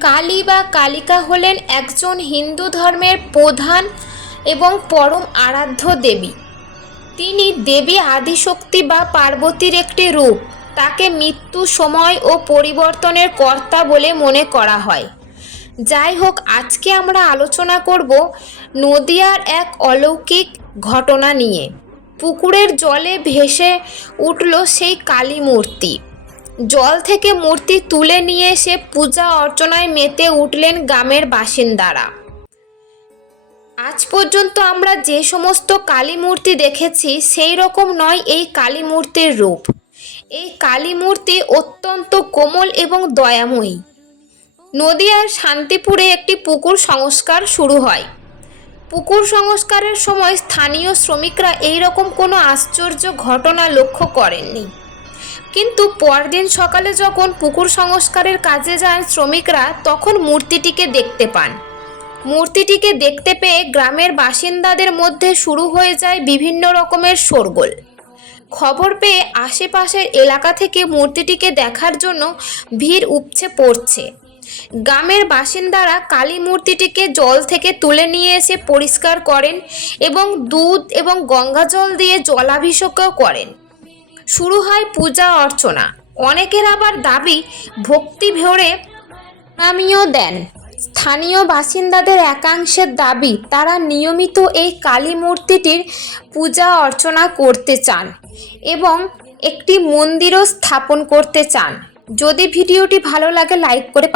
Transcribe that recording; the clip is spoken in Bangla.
কালী বা কালিকা হলেন একজন হিন্দু ধর্মের প্রধান এবং পরম আরাধ্য দেবী। তিনি দেবী আদিশক্তি বা পার্বতীর একটি রূপ। তাকে মৃত্যু সময় ও পরিবর্তনের কর্তা বলে মনে করা হয়। যাই হোক, আজকে আমরা আলোচনা করব নদিয়ার এক অলৌকিক ঘটনা নিয়ে। পুকুরের জলে ভেসে উঠল সেই কালী মূর্তি। জল থেকে মূর্তি তুলে নিয়ে এসে পূজা অর্চনায় মেতে উঠলেন গ্রামের বাসিন্দারা। আজ পর্যন্ত আমরা যে সমস্ত কালী মূর্তি দেখেছি, সেই রকম নয় এই কালী মূর্তির রূপ। এই কালী মূর্তি অত্যন্ত কোমল এবং দয়াময়ী। নদিয়ার শান্তিপুরে একটি পুকুর সংস্কার শুরু হয়। পুকুর সংস্কারের সময় স্থানীয় শ্রমিকরা এই রকম কোনো আশ্চর্য ঘটনা লক্ষ্য করেননি। কিন্তু পরদিন সকালে যখন পুকুর সংস্কারের কাজে যান শ্রমিকরা, তখন মূর্তিটিকে দেখতে পান। মূর্তিটিকে দেখতে পেয়ে গ্রামের বাসিন্দাদের মধ্যে শুরু হয়ে যায় বিভিন্ন রকমের শোরগোল। খবর পেয়ে আশেপাশের এলাকা থেকে মূর্তিটিকে দেখার জন্য ভিড় উপচে পড়ছে। গ্রামের বাসিন্দারা কালী মূর্তিটিকে জল থেকে তুলে নিয়ে এসে পরিষ্কার করেন এবং দুধ এবং গঙ্গা জল দিয়ে জলাভিষেকও করেন। শুরু হয় পূজা অর্চনা অনেকের আবার দাবি, ভক্তি ভরে প্রণামীও দেন স্থানীয় বাসিন্দাদের একাংশের দাবি, তারা নিয়মিত এই কালী মূর্তিটির পূজা অর্চনা করতে চান এবং একটি মন্দিরও স্থাপন করতে চান যদি ভিডিওটি ভালো লাগে, লাইক করে।